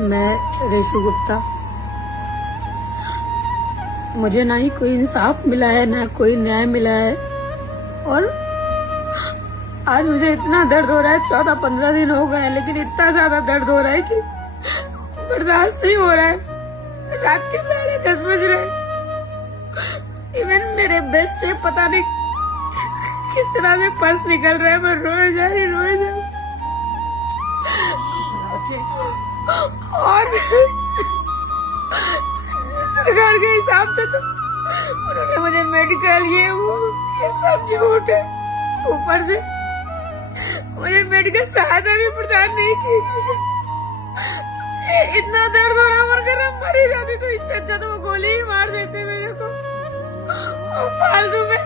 मैं रेशु गुप्ता। मुझे ना ही कोई इंसाफ मिला है, ना कोई न्याय मिला है। और आज मुझे इतना दर्द हो रहा है, 14-15 दिन हो गए हैं, लेकिन इतना ज्यादा दर्द हो रहा है कि बर्दाश्त नहीं हो रहा है। रात के 10:30 बज रहे हैं। इवन मेरे बेड से पता नहीं किस तरह से पल्स निकल रहा है। मैं रोए जा रही। और सरकार के हिसाब से तो उन्होंने मुझे मेडिकल ये सब झूठ है। ऊपर से मुझे मेडिकल सहायता भी प्रदान नहीं की गई। इतना दर्द हो रहा है, अगर मैं मर ही जाती तो इससे अच्छा तो वो गोली ही मार देते मेरे को। और फालतू में